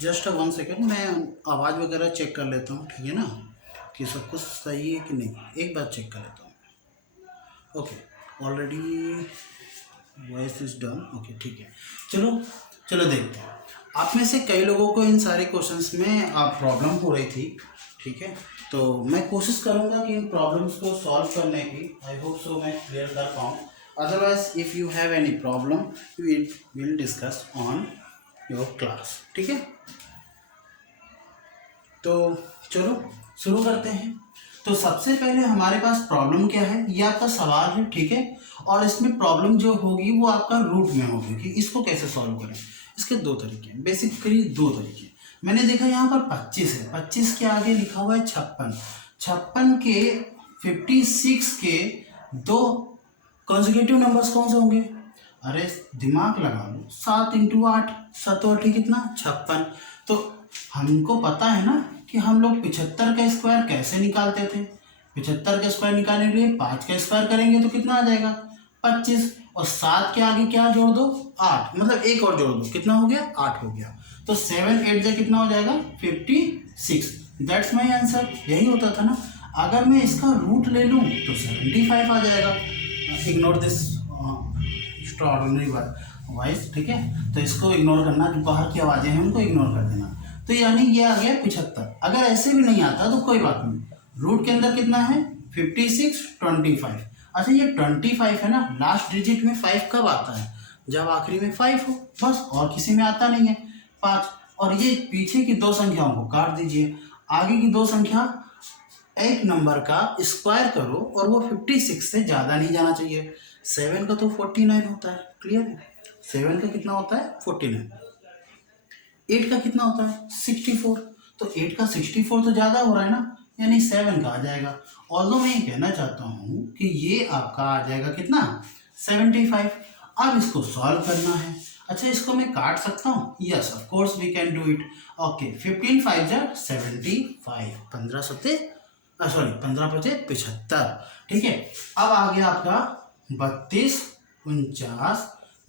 Just 1 second, मैं आवाज़ वगैरह चेक कर लेता हूँ, ठीक है ना, कि सब कुछ सही है कि नहीं। एक बार चेक कर लेता हूँ। Okay, already voice is done. Okay, ठीक है। चलो चलो देखते हैं। आप में से कई लोगों को इन सारे क्वेश्चंस में प्रॉब्लम हो रही थी, ठीक है। तो मैं कोशिश करूँगा कि इन प्रॉब्लम्स को सॉल्व करने की, आई होप सो मैं क्लियर कर पाऊँ। Otherwise if you have any problem we will discuss on your class, ठीक है। तो चलो शुरू करते हैं। तो सबसे पहले हमारे पास प्रॉब्लम क्या है, ये आपका सवाल है, ठीक है। और इसमें प्रॉब्लम जो होगी वो आपका रूट में होगी कि इसको कैसे सॉल्व करें। इसके दो तरीके हैं, बेसिकली दो तरीके। मैंने देखा यहाँ पर 25 है, 25 के आगे लिखा हुआ है 56। 56 के 56 के दो कॉन्जिक्यूटिव नंबर्स कौन से होंगे? अरे दिमाग लगा लो, 7 इंटू 8, 7 कितना 56। तो हमको पता है ना कि हम लोग 75 का स्क्वायर कैसे निकालते थे। 75 का स्क्वायर निकालने के लिए 5 का स्क्वायर करेंगे तो कितना आ जाएगा 25, और 7 के आगे क्या जोड़ दो 8, मतलब एक और जोड़ दो, कितना हो गया 8 हो गया। तो 7 8 जा कितना हो जाएगा 56। दैट्स माई आंसर, यही होता था ना। अगर मैं इसका रूट ले लूँ तो 75 आ जाएगा। इग्नोर दिस एक्स्ट्राऑर्डिनरी वॉइस, ठीक है। तो इसको इग्नोर करना, जो बाहर की आवाज़ें हैं उनको इग्नोर कर देना। तो यानी ये आ गया 75। अगर ऐसे भी नहीं आता तो कोई बात नहीं, रूट के अंदर कितना है 56 25। अच्छा ये 25 है ना, लास्ट डिजिट में 5 कब आता है? जब आखिरी में 5 हो, बस, और किसी में आता नहीं है 5। और ये पीछे की दो संख्याओं को काट दीजिए, आगे की दो संख्या एक नंबर का स्क्वायर करो और वो 56 से ज़्यादा नहीं जाना चाहिए। 7 का तो 49 होता है, क्लियर है। 7 का कितना होता है 49। 8 का कितना होता है 64। तो 8 का 64 तो ज़्यादा हो रहा है ना, यानी 7 का आ जाएगा। ऑल्दो मैं ये कहना चाहता हूँ कि ये आपका आ जाएगा कितना 75। अब इसको सॉल्व करना है। अच्छा इसको मैं काट सकता हूँ, yes of course we can do it. Okay, 15 5 जा 75, 15 सत्ते सॉरी 15 पचे 75, ठीक है। अब आ गया आपका 32 49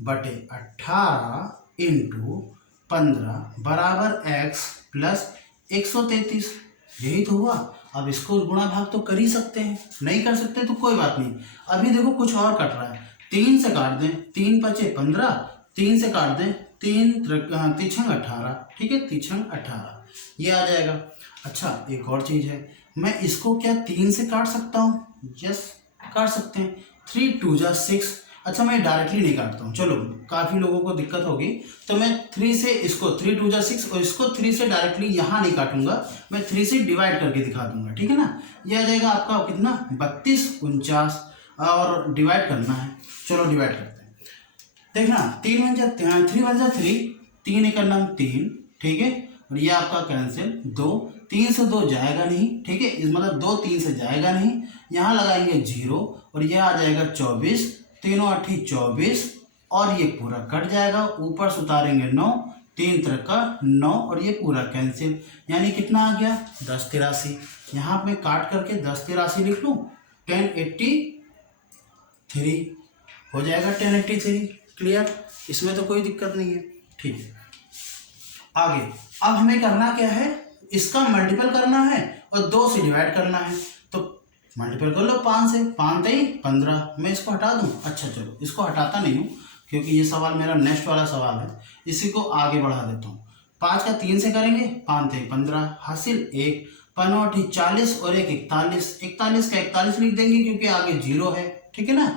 बटे 18 इंटू 15 बराबर x प्लस 133, यही तो हुआ। अब इसको गुणा भाग तो कर ही सकते हैं, नहीं कर सकते तो कोई बात नहीं। अभी देखो कुछ और कट रहा है, 3 से काट दें, 3 पचे 15, 3 से काट दें, 3 तिछंग 18, ठीक है, तिछंग 18 ये आ जाएगा। अच्छा एक और चीज़ है, मैं इसको क्या 3 से काट सकता हूँ? यस काट सकते हैं, 3 2 जा 6। अच्छा मैं डायरेक्टली नहीं काटता हूँ, चलो काफ़ी लोगों को दिक्कत होगी, तो मैं 3 से इसको 3 2 जा 6 और इसको 3 से डायरेक्टली यहाँ नहीं काटूंगा, मैं 3 से डिवाइड करके दिखा दूंगा, ठीक है ना। यह आ जाएगा आपका कितना 32 49, और डिवाइड करना है। चलो डिवाइड करते हैं, देखना 3 बन जा 3 बन जा 3, 3 एक नाम 3, ठीक है। और ये आपका कैंसिल 2, 3 से 2 जाएगा नहीं, ठीक है, इस मतलब 2 3 से जाएगा नहीं, यहाँ लगाएंगे 0 और यह आ जाएगा 24, तीनों 8 24, और ये पूरा कट जाएगा, ऊपर से उतारेंगे 9, 3 3 का 9, और ये पूरा कैंसिल, यानी कितना आ गया 1083। यहाँ पे काट करके 1083 लिख लूँ, 1083 हो जाएगा 1083, क्लियर, इसमें तो कोई दिक्कत नहीं है, ठीक है। आगे अब हमें करना क्या है, इसका मल्टीपल करना है और 2 से डिवाइड करना है। तो मल्टीपल कर लो 5 से, 5 3 15, मैं इसको हटा दूं? अच्छा चलो इसको हटाता नहीं हूँ, क्योंकि ये सवाल मेरा नेक्स्ट वाला सवाल है, इसी को आगे बढ़ा देता हूँ। 5 का 3 से करेंगे, 5 3 15 हासिल 1, 5 40 और 1 41, 41 का 41 लिख देंगे क्योंकि आगे 0 है, ठीक है ना।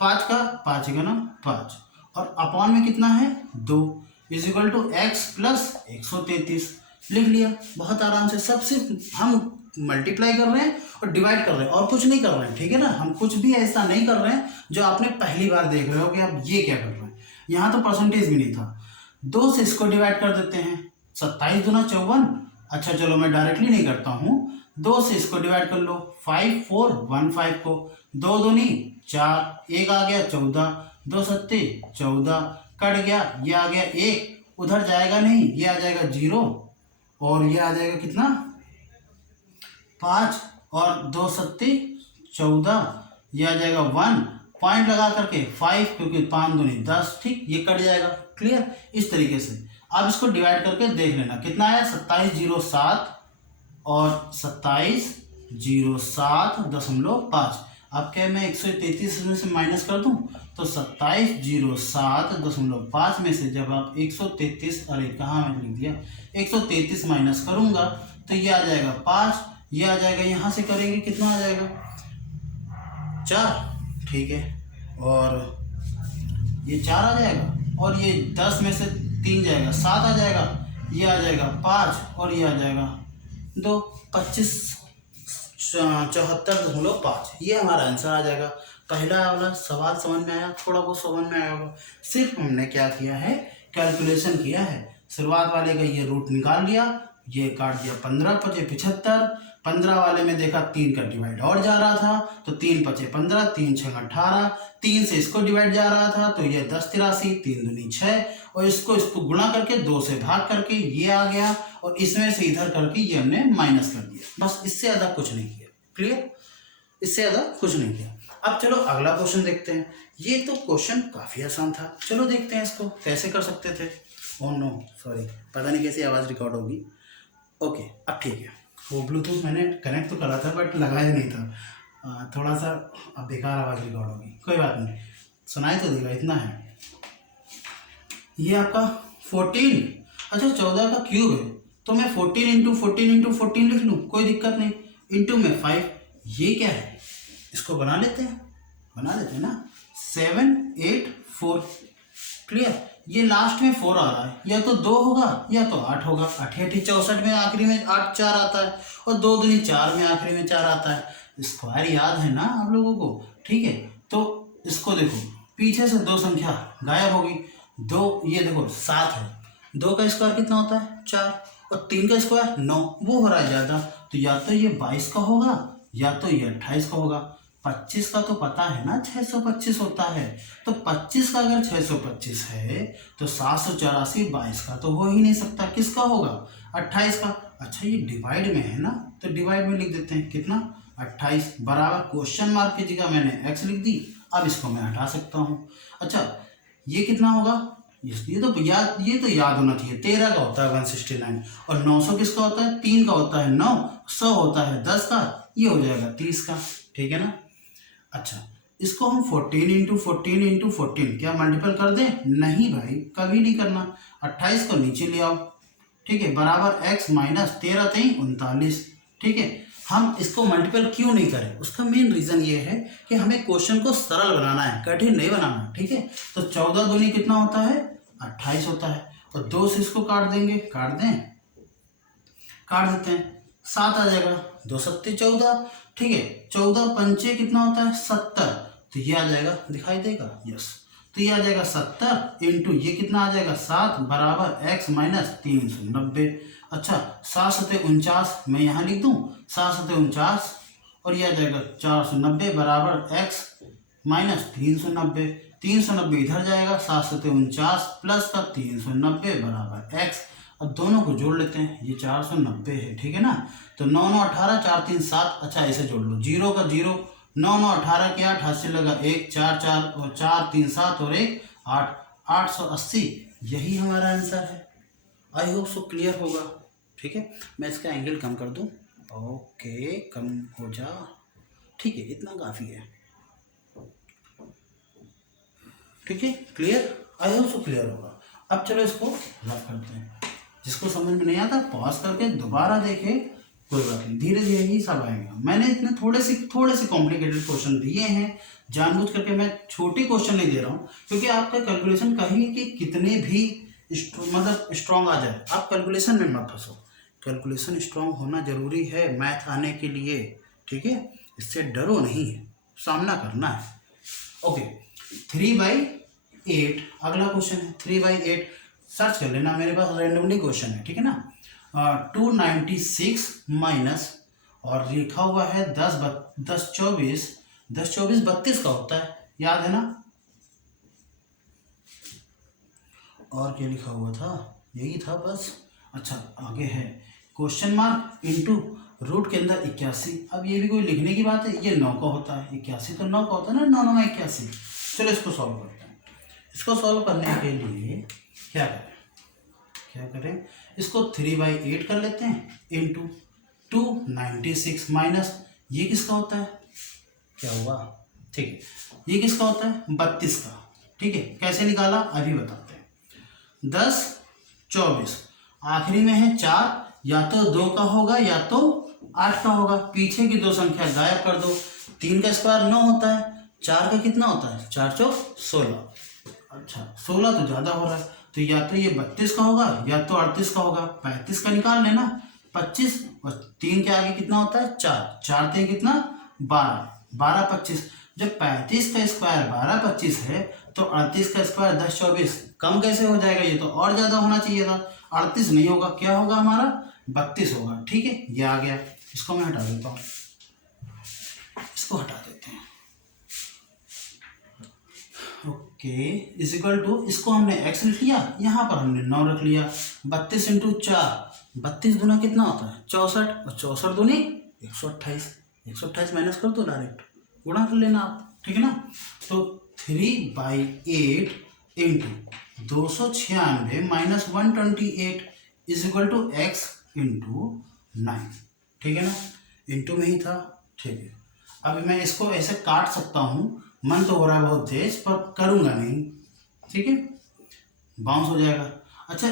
5 का 5 है ना 5, और अपॉन में कितना है 2, is equal to x plus 133, लिख लिया बहुत आराम से। सब सिर्फ हम मल्टीप्लाई कर रहे हैं और डिवाइड कर रहे हैं और कुछ नहीं कर रहे हैं, ठीक है ना। हम कुछ भी ऐसा नहीं कर रहे हैं जो आपने पहली बार देख रहे हो कि आप ये क्या कर रहे हैं। यहाँ तो परसेंटेज भी नहीं था। 2 से इसको डिवाइड कर देते हैं, 27 दूना 54। अच्छा चलो मैं डायरेक्टली नहीं करता हूँ, 2 से इसको डिवाइड कर लो, 5 4 1 5 को, 2 दूनी 4, 1 आ गया 14, 2 सत्ते 14, कट गया, ये आ गया 1, उधर जाएगा नहीं, ये आ जाएगा 0, और ये आ जाएगा कितना 5, और 2 सत्ते 14, ये आ जाएगा 1, पॉइंट लगा करके 5, क्योंकि 5 दूनी 10, ठीक, ये कट जाएगा, क्लियर। इस तरीके से अब इसको डिवाइड करके देख लेना कितना आया, 2707 और 2707.5। अब क्या मैं 133 में से माइनस कर दूं, तो 2707.5 में से जब आप 133, अरे कहाँ मैंने लिख दिया, 133 माइनस करूंगा तो ये आ जाएगा 5, ये आ जाएगा, यहाँ से करेंगे कितना आ जाएगा 4, ठीक है, और ये 4 आ जाएगा, और ये 10 में से 3 जाएगा 7 आ जाएगा, ये आ जाएगा 5 और ये आ जाएगा 2, 2574.5, ये हमारा आंसर आ जाएगा। पहला वाला सवाल समझ में आया, थोड़ा बहुत समझ में आया होगा। सिर्फ हमने क्या किया है, कैलकुलेशन किया है। शुरुआत वाले का ये रूट निकाल लिया, ये काट दिया 15 पचे 75, 15 वाले में देखा 3 का डिवाइड और जा रहा था तो 3 पचे 15, 3 छः 18, 3 से इसको डिवाइड जा रहा था तो ये 10 83, 3 दूनी 6, और इसको गुणा करके 2 से भाग करके ये आ गया, और इसमें से इधर करके ये हमने माइनस कर दिया। बस इससे ज़्यादा कुछ नहीं किया। क्लियर, इससे ज़्यादा कुछ नहीं किया। अब चलो अगला क्वेश्चन देखते हैं। ये तो क्वेश्चन काफ़ी आसान था, चलो देखते हैं इसको कैसे कर सकते थे। ओह नो सॉरी, पता नहीं कैसी आवाज़ रिकॉर्ड होगी। ओके अब ठीक है, वो ब्लूटूथ मैंने कनेक्ट तो करा था बट लगाया नहीं था, थोड़ा सा अब बेकार आवाज़ रिकॉर्ड होगी, कोई बात नहीं, सुनाई तो देगा, इतना है। ये आपका 14, अच्छा 14 का क्यूब है तो मैं 14 इंटू 14 लिख लूँ, कोई दिक्कत नहीं, इंटू में 5, ये क्या है, इसको बना लेते हैं ना, 7 8 4। क्लियर, ये लास्ट में 4 आ रहा है, या तो 2 होगा या तो 8 होगा। 8 64 में आखिरी में 8 4 आता है, और 2 दूनी 4 में आखिरी में 4 आता है। स्क्वायर याद है ना आप लोगों को, ठीक है। तो इसको देखो, पीछे से 2 संख्या गायब होगी, 2 ये देखो 7 है, 2 का स्क्वायर कितना होता है 4, और 3 का स्क्वायर 9, वो हो रहा है ज़्यादा, तो या तो ये 22 का होगा या तो ये 28 का होगा। 25 का तो पता है ना 625 होता है, तो 25 का अगर 625 है तो 784 22 का तो हो ही नहीं सकता, किसका होगा 28 का। अच्छा ये डिवाइड में है ना, तो डिवाइड में लिख देते हैं कितना 28 बराबर क्वेश्चन मार्क की जगह मैंने x लिख दी। अब इसको मैं हटा सकता हूँ। अच्छा ये कितना होगा, ये तो याद होना चाहिए, 13 का होता है 169, और 900 किसका होता है, 3 का होता है 9, 100 होता है 10 का, ये हो जाएगा 30 का, ठीक है ना। अच्छा इसको हम 14 इंटू 14 क्या मल्टीपल कर दें, नहीं भाई कभी नहीं करना। 28 को नीचे ले आओ, ठीक है, बराबर x माइनस 13 3 39, ठीक है। हम इसको मल्टीपल क्यों नहीं करें, उसका मेन रीज़न ये है कि हमें क्वेश्चन को सरल बनाना है, कठिन नहीं बनाना, ठीक है। तो 14 दूनी कितना होता है 28 होता है, और 2 से इसको काट देंगे, काट देते हैं, 7 आ जाएगा, 2 सत्ते 14, ठीक है। 14 पंचे कितना होता है 70, तो ये आ जाएगा, दिखाई देगा, यस, तो ये आ जाएगा 70 इंटू ये कितना आ जाएगा 7 बराबर x माइनस 390। अच्छा 7 सत्ते 49 मैं यहाँ लिख दूँ, 7 सत्ते 49, और ये आ जाएगा 490 बराबर x माइनस 390, 390 इधर जाएगा, 7 सत्ते 49 प्लस का 390 बराबर x। अब दोनों को जोड़ लेते हैं, ये 490 है, ठीक है ना। तो 9 9 18, 4 3 7, अच्छा ऐसे जोड़ लो, 0 का 0, 9 9 18 के 8, हाथ से लगा 1 4 4 और 4 3 7 और 1 8, 880, यही हमारा आंसर है। आई होप सो क्लियर होगा, ठीक है। मैं इसका एंगल कम कर दूं, ओके कम हो जा, ठीक है, इतना काफ़ी है, ठीक है, clear, I hope so clear होगा। अब चलो इसको रफ करते हैं, जिसको समझ में नहीं आता पॉज करके दोबारा देखे, कोई बात नहीं, धीरे धीरे ही सब आएगा। मैंने इतने थोड़े से कॉम्प्लिकेटेड क्वेश्चन दिए हैं, जानबूझ करके मैं छोटे क्वेश्चन नहीं दे रहा हूँ, क्योंकि आपका कैलकुलेशन कहीं कि कितने भी मतलब स्ट्रांग आ जाए, आप कैलकुलेशन में मत फंसो। कैलकुलेशन स्ट्रांग होना जरूरी है मैथ आने के लिए, ठीक है, इससे डरो नहीं है, सामना करना है। ओके 3/8 अगला क्वेश्चन है, 3/8 सर्च कर लेना, मेरे पास रैंडमली क्वेश्चन है, ठीक है ना। 296 माइनस, और लिखा हुआ है 10 24 32 का होता है, याद है ना। और क्या लिखा हुआ था, यही था बस। अच्छा आगे है क्वेश्चन मार्क इंटू रूट के अंदर 81। अब ये भी कोई लिखने की बात है, ये 9 का होता है, 81 तो 9 का होता है ना, 9 9 81। चलो इसको सॉल्व करते हैं। इसको सॉल्व करने के लिए क्या करें, क्या करें, इसको 3/8 कर लेते हैं इंटू 296 माइनस ये किसका होता है, क्या हुआ, ठीक है, ये किसका होता है 32 का, ठीक है। कैसे निकाला अभी बताते हैं। 10 24 आखिरी में है 4, या तो 2 का होगा या तो 8 का होगा, पीछे की दो संख्या गायब कर दो। 3 का स्क्वायर 9 होता है, 4 का कितना होता है 4 चौक 16, अच्छा 16 तो ज़्यादा हो रहा है, तो या तो ये 32 का होगा या तो 38 का होगा। 35 का निकाल लेना, 25 और 3 के आगे कितना होता है 4, 4 3 कितना 12, 12 25। जब 35 का स्क्वायर 12 25 है तो 38 का स्क्वायर 10 24 कम कैसे हो जाएगा, ये तो और ज़्यादा होना चाहिए था। 38 नहीं होगा, क्या होगा हमारा 32 होगा, ठीक है। ये आ गया, इसको मैं हटा देता हूँ, इसको हटा देते हैं। ओके इज इक्वल टू, इसको हमने x लिख लिया, यहाँ पर हमने 9 रख लिया। 32 इंटू 4, 32 दूना कितना होता है 64, और 64 दूनी 128, 128 माइनस कर दो, डायरेक्ट गुणा कर लेना आप, ठीक है ना। तो 3/8 into 296 minus 128 is equal to x into 9, ठीक है ना, इंटू में ही था, ठीक है। अब मैं इसको ऐसे काट सकता हूँ, मन तो हो रहा है बहुत तेज पर करूँगा नहीं, ठीक है, बाउंस हो जाएगा। अच्छा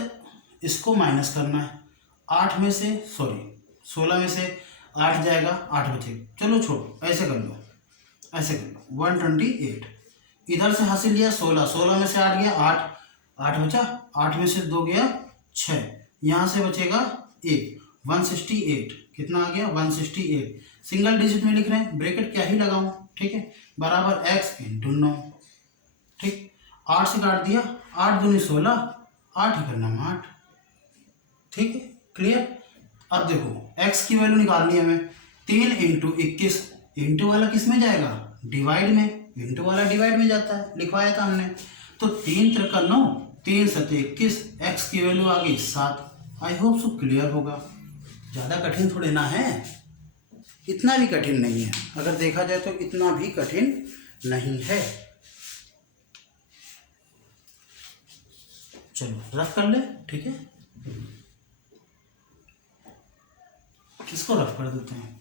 इसको माइनस करना है, 8 में से सॉरी 16 में से 8 जाएगा, 8 बचे, चलो छोड़ो ऐसे कर लो, ऐसे कर लो 128, इधर से हासिल लिया 16, 16 में से 8 गया 8, 8 बचा, 8 में से 2 गया 6, यहाँ से बचेगा 1, 168 कितना आ गया 168, सिंगल डिजिट में लिख रहे हैं, ब्रैकेट क्या ही लगाऊं, ठीक है, बराबर x इंटू 9, ठीक, 8 से काट दिया, 8 दूनी 16, 8 ही करना 8, ठीक है, क्लियर। अब देखो x की वैल्यू निकालनी है हमें, 3 इंटू 21, इंटू वाला किस में जाएगा डिवाइड में, इंटू वाला डिवाइड में जाता है, लिखवाया था हमने। तो 3 त्रिका 9, 3 7 21, x की वैल्यू आ गई 7। आई होप सो क्लियर होगा, ज़्यादा कठिन थोड़े ना है, इतना भी कठिन नहीं है, अगर देखा जाए तो इतना भी कठिन नहीं है। चलो रफ कर ले, ठीक है, किसको रफ कर देते हैं।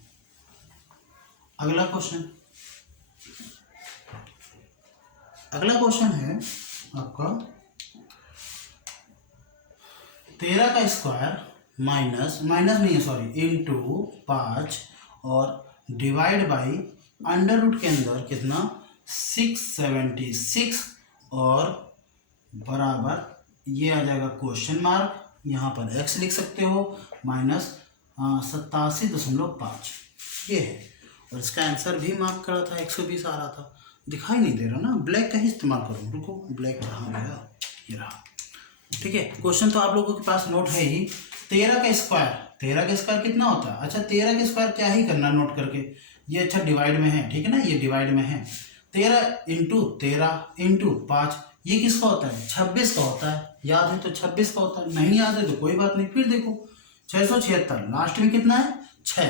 अगला क्वेश्चन, अगला क्वेश्चन है आपका 13 का स्क्वायर माइनस नहीं है सॉरी इंटू 5 और डिवाइड बाई अंडर रूट के अंदर कितना 676 और बराबर ये आ जाएगा क्वेश्चन मार्क, यहाँ पर x लिख सकते हो माइनस 87.5 ये है, और इसका आंसर भी मार्क करा था 120 आ रहा था, दिखाई नहीं दे रहा ना, ब्लैक का ही इस्तेमाल करूँ, रुको ब्लैक कहाँ गया, ये रहा, ठीक है। क्वेश्चन तो आप लोगों के पास नोट है ही, 13 का स्क्वायर कितना होता है, अच्छा 13 का स्क्वायर क्या ही करना नोट करके, ये अच्छा डिवाइड में है, ठीक है ना, ये डिवाइड में है, 13 इंटू 5 ये किसका होता है 26 का होता है, याद है तो 26 का होता है, नहीं याद है तो कोई बात नहीं, फिर देखो 676 लास्ट में कितना है 6,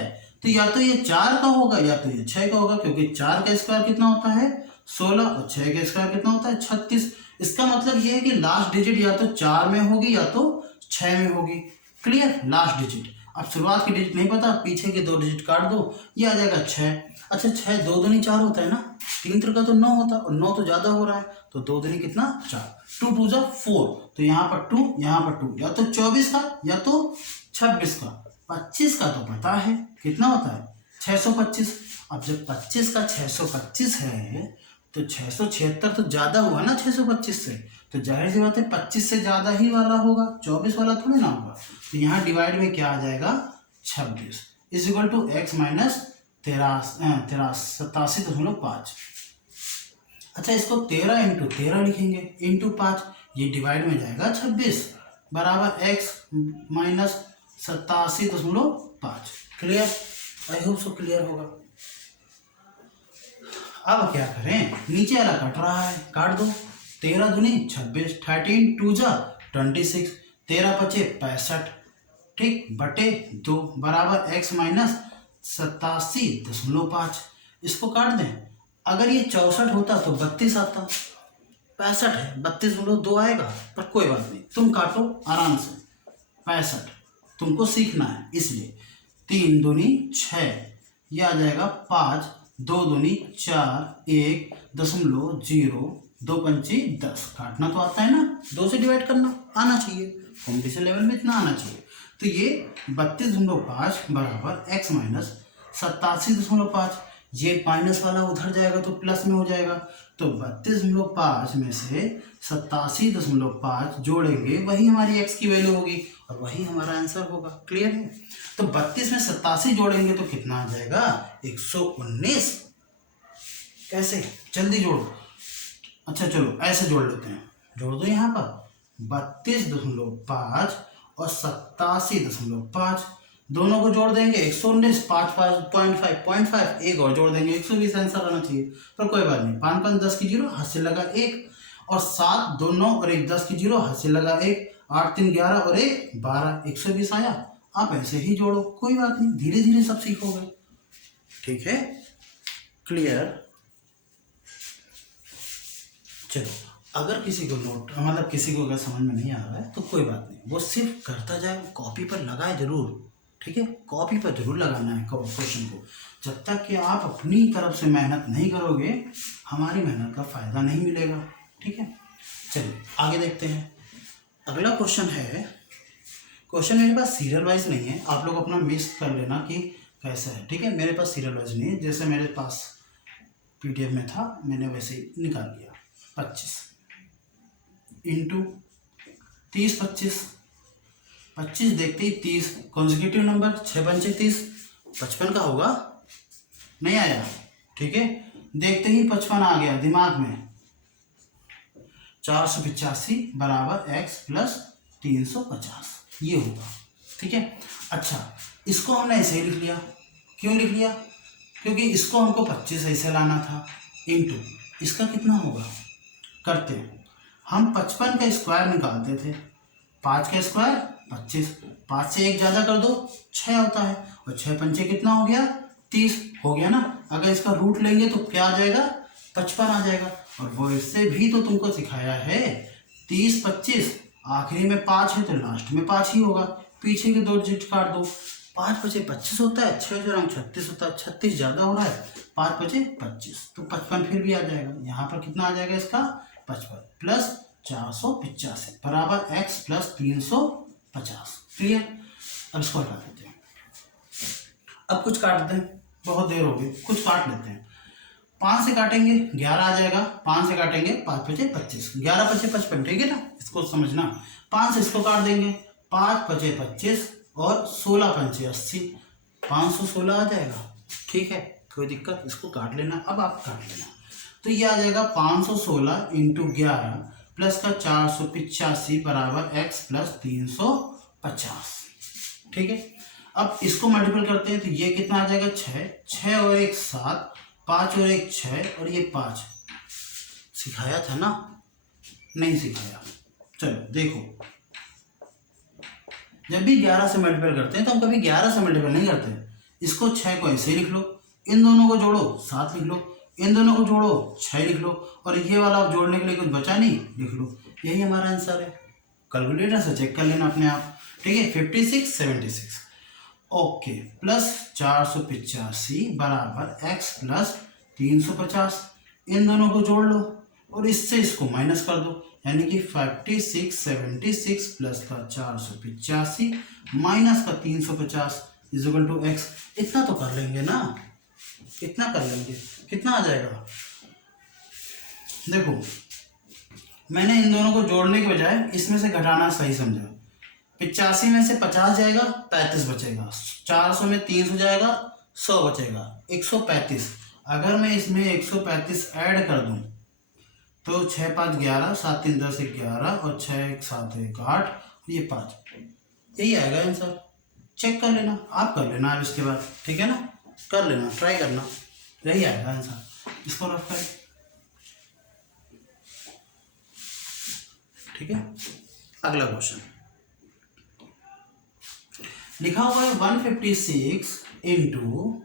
तो या तो ये 4 का होगा या तो ये 6 का होगा, क्योंकि 4 का स्क्वायर कितना होता है 16 और 6 का स्क्वायर कितना होता है 36। इसका मतलब ये है कि लास्ट डिजिट या तो 4 में होगी या तो 6 में होगी, क्लियर, लास्ट डिजिट। अब शुरुआत की डिजिट नहीं पता, पीछे के 2 डिजिट काट दो, ये आ जाएगा 6। अच्छा 6 2 दूनी 4 होता है ना, 3 त्रिका तो 9 होता है, और 9 तो ज़्यादा हो रहा है, तो 2 दूनी कितना 4, 2 2 जा 4, तो यहाँ पर 2 यहाँ पर 2, या तो 24 का या तो 26 का, 25 का तो पता है कितना होता है 625। अब जब 25 का 625 है तो 676 तो ज़्यादा हुआ ना 625 से, तो जाहिर सी बात है 27 से ज़्यादा ही वाला होगा, 24 वाला थोड़ी ना होगा, तो यहाँ डिवाइड में क्या आ जाएगा 26 is equal to x minus 87.5। अच्छा इसको 13 इंटू 13 लिखेंगे इंटू 5, ये डिवाइड में जाएगा 26 बराबर x minus 87.5, clear, I hope so clear होगा। अब क्या करें, नीचे वाला कट रहा है, काट दो, 13 दूनी 26, 13 2 जा 26, 13 बचे 65, ठीक, बटे 2 बराबर x माइनस 87.5, इसको काट दें, अगर ये 64 होता तो 32 आता, 65 है 32.2 आएगा, पर कोई बात नहीं, तुम काटो आराम से, 65, तुमको सीखना है इसलिए 3 दूनी 6, ये आ जाएगा 5, 2 दूनी 4, 1.0, 2 पंची 10, काटना तो आता है ना, 2 से डिवाइड करना आना चाहिए, कॉम्पिटिशन लेवल में इतना आना चाहिए। तो ये 32.5 बराबर x माइनस 87.5, ये माइनस वाला उधर जाएगा तो प्लस में हो जाएगा, तो 32.5 में से 87.5 जोड़ेंगे, वही हमारी x की वैल्यू होगी और वही हमारा आंसर होगा। क्लियर है? तो 32 में 87 जोड़ेंगे तो कितना आ जाएगा? 119। कैसे? जल्दी जोड़ो। अच्छा चलो ऐसे जोड़ लेते हैं, जोड़ दो यहाँ पर 32.5 और 87.5, दोनों को जोड़ देंगे 119, 5.5 एक और जोड़ देंगे 120, आंसर आना चाहिए। पर कोई बात नहीं, 5 5 10 की 0, हाथ से लगा 1, और 7 2 9 और 1 10 की 0, हाथ से लगा 1, 8 3 11 और 1 12, 120 आया। आप ऐसे ही जोड़ो, कोई बात नहीं, धीरे धीरे सब सीखोगे। ठीक है? क्लियर? चलो, अगर किसी को नोट मतलब किसी को अगर समझ में नहीं आ रहा है तो कोई बात नहीं, वो सिर्फ करता जाए, कॉपी पर लगाए जरूर। ठीक है? कॉपी पर जरूर लगाना है क्वेश्चन को। जब तक कि आप अपनी तरफ से मेहनत नहीं करोगे, हमारी मेहनत का फायदा नहीं मिलेगा। ठीक है? चलिए आगे देखते हैं। अगला क्वेश्चन है, क्वेश्चन मेरे पास सीरियल वाइज नहीं है, आप लोग अपना मिस कर लेना कि कैसा है। ठीक है? मेरे पास सीरियल वाइज नहीं है, जैसे मेरे पास PDF में था मैंने वैसे ही निकाल लिया। 25 इंटू 30, 25 देखते ही 30 कॉन्जिक्यूटिव नंबर, 6 पंचे 30, 55 का होगा, नहीं आया। ठीक है? देखते ही 55 आ गया दिमाग में, 485 बराबर x प्लस 350, ये होगा। ठीक है? अच्छा, इसको हमने ऐसे ही लिख लिया। क्यों लिख लिया? क्योंकि इसको हमको 25 ऐसे लाना था, इंटू इसका कितना होगा, करते हैं हम 55 का स्क्वायर निकालते थे, 5 का स्क्वायर 25, 5 से 1 ज़्यादा कर दो 6 होता है, और 6 पंचे कितना हो गया, 30 हो गया ना। अगर इसका रूट लेंगे तो क्या आ जाएगा, 55 आ जाएगा। और वो इससे भी तो तुमको सिखाया है 30 25, आखिरी में 5 है तो लास्ट में 5 ही होगा, पीछे के 2 डिजिट काट दो, 5 बचे 25 होता है, 6 जोड़ 36 होता है, 36 ज़्यादा हो रहा है, 5 बचे 25, तो 55 फिर भी आ जाएगा। यहाँ पर कितना आ जाएगा इसका, 55 प्लस 485 बराबर x प्लस 350। क्लियर? अब इसको हटा देते हैं, अब कुछ काट दें, बहुत देर हो गई, कुछ काट लेते हैं। 5 से काटेंगे 11 आ जाएगा, 5 से काटेंगे 5 बचे 25, 11 बचे 55। ठीक है ना? इसको समझना। 5 से इसको काट देंगे, 5 बचे 25 और 16 पंचे 80, 516 आ जाएगा। ठीक है? कोई दिक्कत? इसको काट लेना, अब आप काट लेना। तो ये आ जाएगा 516 इंटू 11 प्लस का 485 बराबर x प्लस 350। ठीक है? अब इसको मल्टीपल करते हैं तो ये कितना आ जाएगा, 6 और 1 7, 5 और 1 6 और ये 5। सिखाया था ना? नहीं सिखाया। चलो देखो, जब भी 11 से मल्टीपल करते हैं तो हम कभी 11 से मल्टीपल नहीं करते। इसको 6 को ऐसे ही लिख लो, इन दोनों को जोड़ो 7 लिख लो, इन दोनों को जोड़ो 6 लिख लो, और ये वाला आप जोड़ने के लिए कुछ बचा नहीं, लिख लो। यही हमारा आंसर है। कैलकुलेटर से चेक कर लेना अपने आप। ठीक है? 56 76 ओके, प्लस 485 बराबर x प्लस 350, इन दोनों को जोड़ लो और इससे इसको माइनस कर दो, यानी कि 56 76 प्लस का 485 माइनस का 350 इक्वल टू x। इतना तो कर लेंगे ना, इतना कर लेंगे, कितना आ जाएगा। देखो, मैंने इन दोनों को जोड़ने के बजाय इसमें से घटाना सही समझा। 85 में से 50 जाएगा, 35 बचेगा, 400 में 300 जाएगा, 100 बचेगा, 135। अगर मैं इसमें 135 ऐड कर दूं तो 6 5 11, 7 3 10 11 और 6 1 7 1 8, ये 5, यही आएगा आंसर। चेक कर लेना, आप कर लेना अब इसके बाद। ठीक है ना? कर लेना, ट्राई करना, यही आएगा आंसर। इसको रफ करें। ठीक है? अगला क्वेश्चन लिखा हुआ है 156 इंटू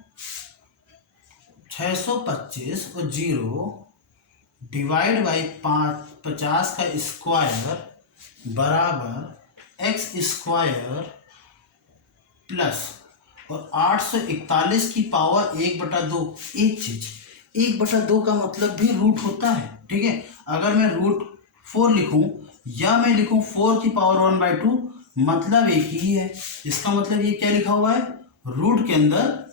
625 और 0 डिवाइड बाई 50 का स्क्वायर बराबर एक्स स्क्वायर प्लस और 841 की पावर 1/2। एक चीज, 1/2 का मतलब भी रूट होता है, ठीक है। अगर मैं √4 लिखूं या मैं लिखूं 4 की पावर 1/2, मतलब एक ही है। इसका मतलब ये क्या लिखा हुआ है, रूट के अंदर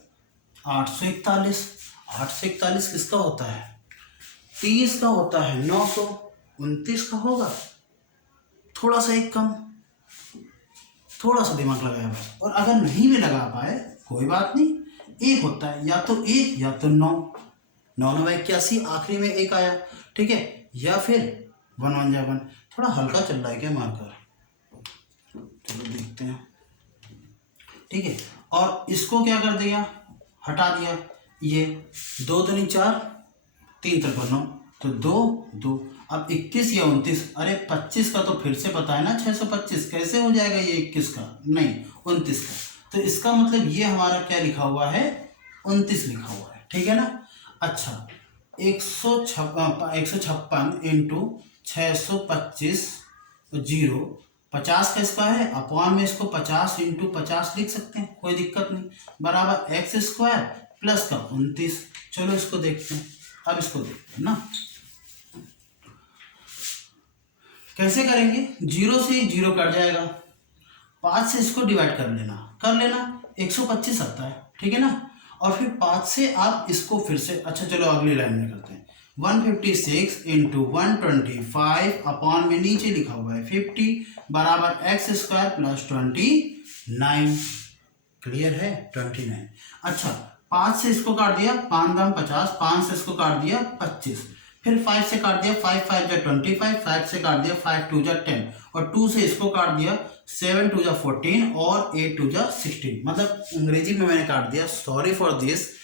841। 841 किसका होता है, 30 का होता है। 929 का होगा, थोड़ा सा एक कम, थोड़ा सा दिमाग लगाया बस। और अगर नहीं भी लगा पाए कोई बात नहीं, एक होता है, या तो 1 या तो 9। 9×9 = 81, आखिरी में एक आया, ठीक है। या फिर 1 1 जा 1। थोड़ा हल्का चल रहा है क्या मार्कर, चलो देखते हैं, ठीक है। और इसको क्या कर दिया, हटा दिया। ये 2 दूनी 4, 3 × 9, तो 2 2। अब 21 या 29, अरे 25 का तो फिर से पता है ना, 625 कैसे हो जाएगा ये 21 का, नहीं 29 का। तो इसका मतलब ये हमारा क्या लिखा हुआ है, 29 लिखा हुआ है, ठीक है ना। अच्छा, 156 इंटू 625 0, 50 का इसका है, अपॉन में इसको 50 इंटू 50 लिख सकते हैं, कोई दिक्कत नहीं, बराबर x² प्लस का 29। चलो इसको देखते हैं, अब इसको देखते हैं ना, कैसे करेंगे। 0 से 0 कट जाएगा, 5 से इसको डिवाइड कर लेना 125 आता है, ठीक है ना। और फिर 5 से आप इसको फिर से, अच्छा चलो अगली लाइन में करते हैं। 156 इंटू 125 अपॉन में नीचे लिखा हुआ है 50 बराबर x² प्लस 29। क्लियर है, 29। अच्छा, 5 से इसको काट दिया, 5 दाम 50, 5 से इसको काट दिया 25, फिर 5 से काट दिया, 5 5 जा 25, 5 से काट दिया 5 2 जा 10, और 2 से इसको काट दिया 7 2 जा 14 और 8 2 जा 16। मतलब अंग्रेजी में मैंने काट दिया, सॉरी फॉर दिस।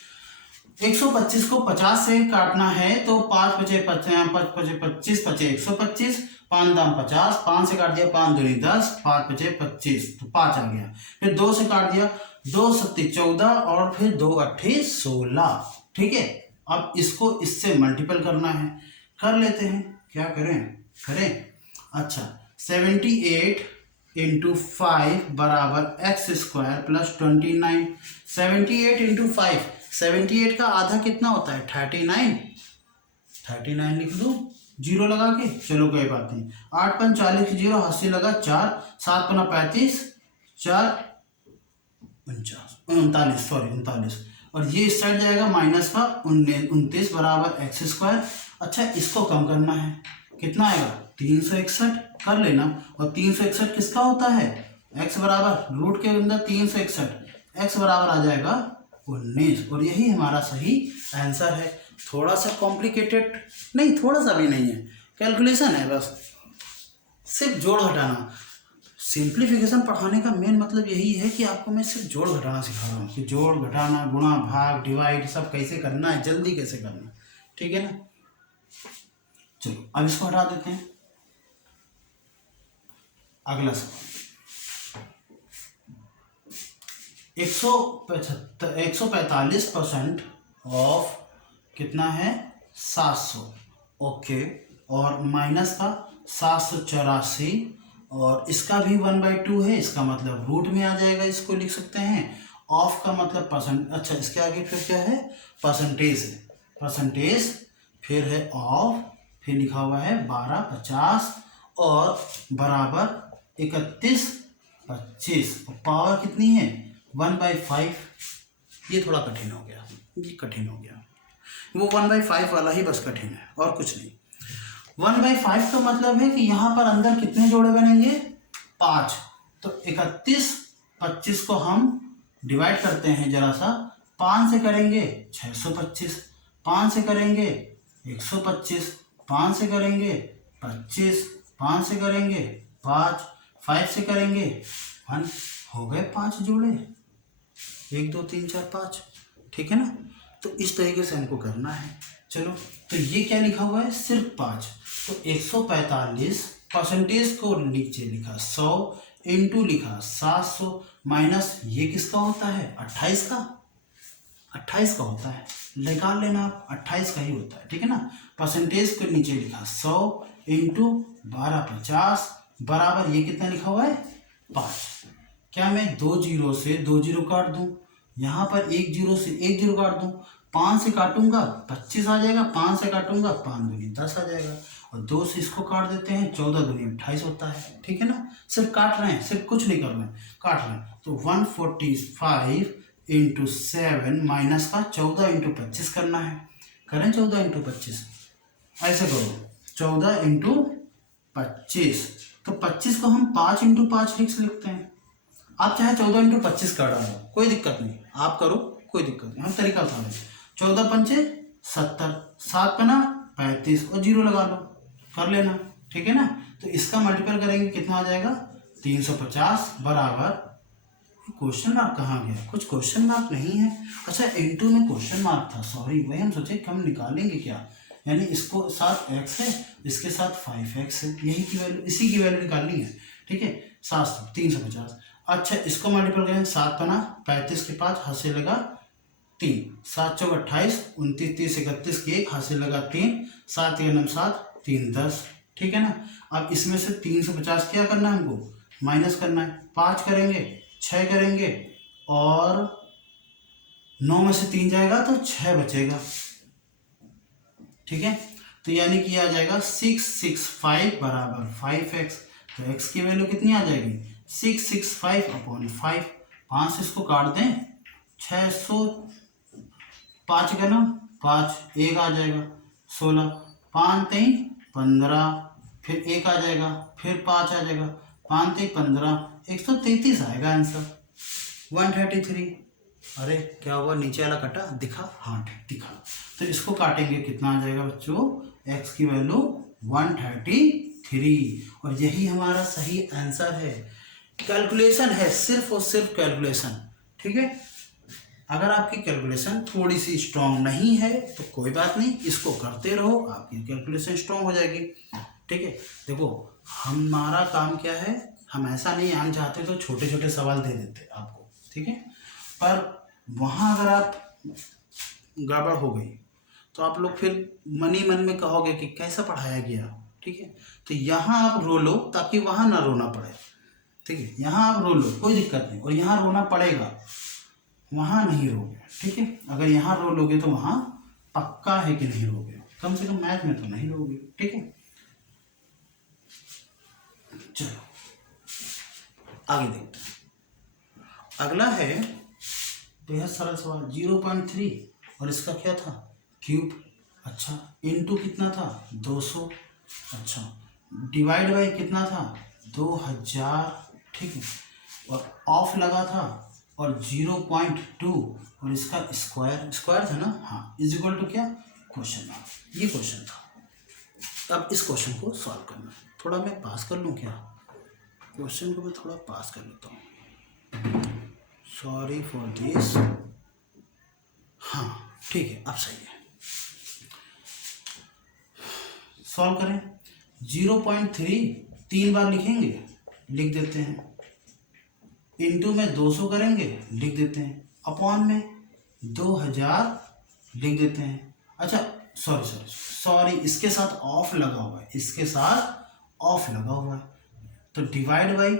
125 को 50 से काटना है तो 5 5 5 25 5 125, 5 दाम 50, 5 से काट दिया 5 दूनी 10, 5 5 25, तो 5 आ गया। फिर 2 से काट दिया, 2 7 14 और फिर 2 8 16, ठीक है। अब इसको इससे मल्टीपल करना है, कर लेते हैं, क्या करें। अच्छा, 78 इंटू 5 बराबर x² प्लस 29। 78 इंटू 5, 78 का आधा कितना होता है, 39। 39 लिख दो 0 लगा के, चलो कोई बात नहीं। 8 5 40 0, हाथ से लगा 4, 7 5 35, 4 39, सॉरी 39। और ये इस साइड जाएगा माइनस का 29 बराबर x²। अच्छा, इसको कम करना है, कितना आएगा 361, कर लेना। और 361 किसका होता है, x बराबर रूट के अंदर 361, x बराबर आ जाएगा 19। और यही हमारा सही आंसर है। थोड़ा सा कॉम्प्लिकेटेड नहीं, थोड़ा सा भी नहीं है, कैलकुलेशन है बस, सिर्फ जोड़ घटाना। सिंप्लीफिकेशन पढ़ाने का मेन मतलब यही है कि आपको मैं सिर्फ जोड़ घटाना सिखा रहा हूँ, कि जोड़ घटाना, गुणा भाग डिवाइड सब कैसे करना है, जल्दी कैसे करना है, ठीक है ना। चलो अब इसको हटा देते हैं। अगला सवाल, 145% ऑफ कितना है, 700, ओके। और माइनस का 784, और इसका भी 1/2 है, इसका मतलब रूट में आ जाएगा, इसको लिख सकते हैं। ऑफ का मतलब परसेंट, अच्छा इसके आगे फिर क्या है, परसेंटेज है, परसेंटेज, फिर है ऑफ, फिर लिखा हुआ है 12 50 और बराबर 31 25, पावर कितनी है 1/5। ये थोड़ा कठिन हो गया, ये कठिन हो गया, वो 1/5 वाला ही बस कठिन है और कुछ नहीं। 1/5 का मतलब है कि यहाँ पर अंदर कितने जोड़े बनेंगे, 5। तो 31 25 को हम डिवाइड करते हैं जरा सा, 5 से करेंगे 625, 5 से करेंगे 125, 5 से करेंगे 25, 5 से करेंगे 5, 5 से करेंगे 1, हो गए 5 जोड़े, 1 2 3 4 5, ठीक है ना। तो इस तरीके से हमको करना है। चलो, तो ये क्या लिखा हुआ है, सिर्फ 5। तो 145 परसेंटेज को नीचे लिखा 100 इंटू लिखा 700 माइनस ये किसका होता है, 28 का, 28 का होता है, निकाल लेना आप, 28 का ही होता है, ठीक है ना। परसेंटेज को नीचे लिखा 100 इंटू 12 50 बराबर ये कितना लिखा हुआ है 5। क्या मैं 2 जीरो से 2 जीरो काट दूं? यहाँ पर 1 जीरो से 1 जीरो काट दूं? 5 से काटूंगा 25 आ जाएगा, 5 से काटूंगा 5 दूनी 10 आ जाएगा, और 2 से इसको काट देते हैं, 14 दूनी 28 होता है। ठीक है ना, सिर्फ काट रहे हैं, सिर्फ कुछ नहीं कर रहे हैं, काट रहे हैं। तो 145 इंटू 7 माइनस का 14 इंटू 25 करना है। करें 14 इंटू 25, ऐसे करो 14 इंटू 25, तो 25 को हम 5 इंटू 5 लिख सकते हैं। आप चाहे 14 इंटू 25 कर डालो, कोई दिक्कत नहीं, आप करो, कोई दिक्कत नहीं, हम तरीका बता दें। 14 पंचे 70, 7 पना 35 और जीरो लगा लो, कर लेना। ठीक है ना, तो इसका मल्टीपल करेंगे कितना आ जाएगा? 350 बराबर, क्वेश्चन मार्क कहाँ गया? कुछ क्वेश्चन मार्क नहीं है। अच्छा, इंटू में क्वेश्चन मार्क था, सॉरी, वही हम सोचे कि हम निकालेंगे क्या, यानी इसको साथ x है, इसके साथ 5x है, यही की वैल्यू, इसी की वैल्यू निकालनी है। ठीक है, 700 350। अच्छा, इसको मल्टीपल करें, 7 पना 35 के 5 हाथ से लगा 3, 7 चौक 28, 29 30 31 की 1 हाथ से लगा 3, 7 9 7 3 10। ठीक है ना, अब इसमें से 350 क्या करना है हमको? माइनस करना है। 5 करेंगे, 6 करेंगे, और 9 में से 3 जाएगा तो 6 बचेगा। ठीक है, तो यानी कि आ जाएगा 665 बराबर 5x। तो x की वैल्यू कितनी आ जाएगी? 665 अपॉन 5। 5 से इसको काट दें, 600, 5 का ना 5, 1 आ जाएगा 16, 5 3 15, फिर 1 आ जाएगा, फिर 5 आ जाएगा, 5 3 15, 133 आएगा आंसर, 133। अरे क्या हुआ, नीचे वाला कटा दिखा? हाँ दिखा। तो इसको काटेंगे, कितना आ जाएगा बच्चों? x की वैल्यू 133, और यही हमारा सही आंसर है। कैलकुलेशन है, सिर्फ और सिर्फ कैलकुलेशन। ठीक है, अगर आपकी कैलकुलेशन थोड़ी सी स्ट्रांग नहीं है तो कोई बात नहीं, इसको करते रहो, आपकी कैलकुलेशन स्ट्रांग हो जाएगी। ठीक है, देखो हमारा काम क्या है, हम ऐसा नहीं, हम चाहते तो छोटे छोटे सवाल दे देते आपको। ठीक है, पर वहाँ अगर आप गड़बड़ हो गई तो आप लोग फिर मन ही मन में कहोगे कि कैसा पढ़ाया गया। ठीक है, तो यहाँ आप रो लो ताकि वहाँ ना रोना पड़े। ठीक है, यहाँ आप रो लो, कोई दिक्कत नहीं, और यहाँ रोना पड़ेगा, वहाँ नहीं रोगे। ठीक है, अगर यहाँ रो लोगे तो वहाँ पक्का है कि नहीं रोगे, कम से कम मैथ में तो नहीं रोगे। ठीक है, चलो आगे देखते हैं। अगला है बेहद सरल सवाल, 0.3, और इसका क्या था? क्यूब। अच्छा, इनटू कितना था? 200। अच्छा, डिवाइड बाई कितना था? 2000। ठीक है, और ऑफ लगा था, और 0.2, और इसका स्क्वायर, स्क्वायर था ना, हाँ, इज इक्वल टू क्या? Question mark. ये क्वेश्चन था। अब इस क्वेश्चन को सॉल्व करना है। थोड़ा मैं पास कर लूँ क्या? क्वेश्चन को मैं थोड़ा पास कर लेता हूँ, सॉरी फॉर दिस। हाँ ठीक है, अब सही है। सॉल्व करें। 0.3 3 बार लिखेंगे, लिख देते हैं, इंटू में 200 करेंगे, लिख देते हैं, अपॉन में 2000 लिख देते हैं। अच्छा सॉरी, इसके साथ ऑफ लगा हुआ है, इसके साथ ऑफ लगा हुआ है, तो डिवाइड बाई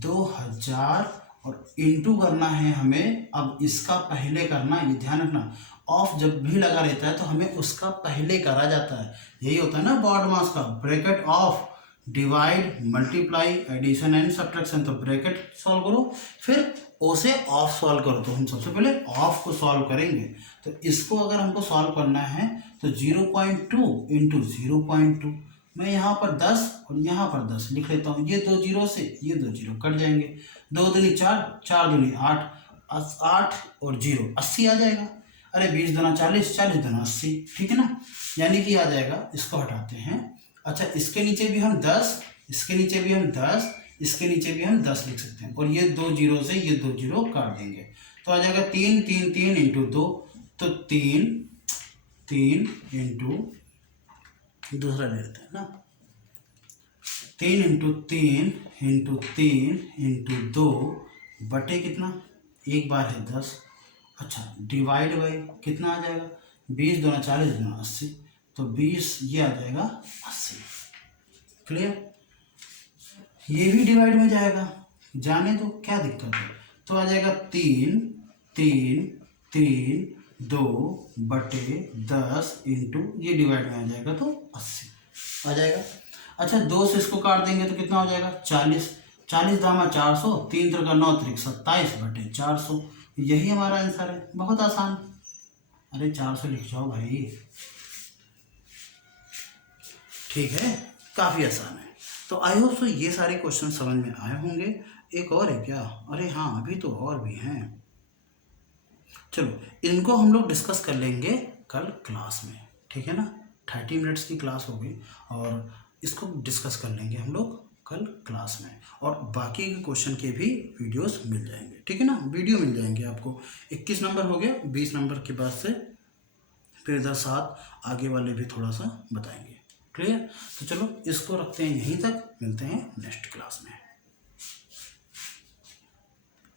2000 और इंटू करना है हमें। अब इसका पहले करना, ये ध्यान रखना, ऑफ जब भी लगा रहता है तो हमें उसका पहले करा जाता है। यही होता है ना बॉड मास का, bracket of, divide, multiply, addition and subtraction. तो ब्रैकेट सॉल्व करो, फिर ओ से ऑफ सॉल्व करो। तो हम सबसे पहले ऑफ को सॉल्व करेंगे। तो इसको अगर हमको सॉल्व करना है तो 0.2 इंटू 0.2, मैं यहाँ पर 10 और यहाँ पर 10 लिख लेता हूँ। ये 2 जीरो से ये 2 जीरो कट जाएंगे, 2 दूनी 4, 4 दूनी 8, 8 और 0 80 आ जाएगा। अरे 20 दूना 40, 40 दूना 80, ठीक है ना, यानी कि आ जाएगा। इसको हटाते हैं। अच्छा, इसके नीचे भी हम 10, इसके नीचे भी हम 10, इसके नीचे भी हम 10 लिख सकते हैं, और ये 2 जीरो से ये 2 जीरो काट देंगे, तो आ जाएगा 3 3 3 इंटू 2, तो 3 3 इंटू, दूसरा ले लेते हैं ना, 3 इंटू 3 इंटू 3 इंटू 2 बटे कितना, एक बार है 10। अच्छा, डिवाइड बाई कितना आ जाएगा, 20 दूना 40 दूना 80, तो 20 ये आ जाएगा 80। क्लियर, ये भी डिवाइड में जाएगा, जाने दो, क्या दिक्कत है। तो आ जाएगा 3 इंटू ये डिवाइड में आ जाएगा तो 80 आ जाएगा। अच्छा 2 से इसको काट देंगे तो कितना हो जाएगा 40, 40 दामा 400, 3 त्रिका 9 त्रिक 27/400। यही हमारा आंसर है, बहुत आसान। अरे 400 लिख जाओ भाई, ठीक है, काफ़ी आसान है। तो आई होप सो ये सारे क्वेश्चन समझ में आए होंगे। एक और है क्या, अरे हाँ अभी तो और भी हैं, चलो इनको हम लोग डिस्कस कर लेंगे कल क्लास में, ठीक है ना। 30 मिनट्स की क्लास होगी और इसको डिस्कस कर लेंगे हम लोग कल क्लास में, और बाकी के क्वेश्चन के भी वीडियोस मिल जाएंगे, ठीक है ना। वीडियो मिल जाएंगे आपको। 21 नंबर हो गया, 20 नंबर के बाद से फिर इधर 7 आगे वाले भी थोड़ा सा बताएंगे। क्लियर। तो चलो इसको रखते हैं यहीं तक, मिलते हैं नेक्स्ट क्लास में।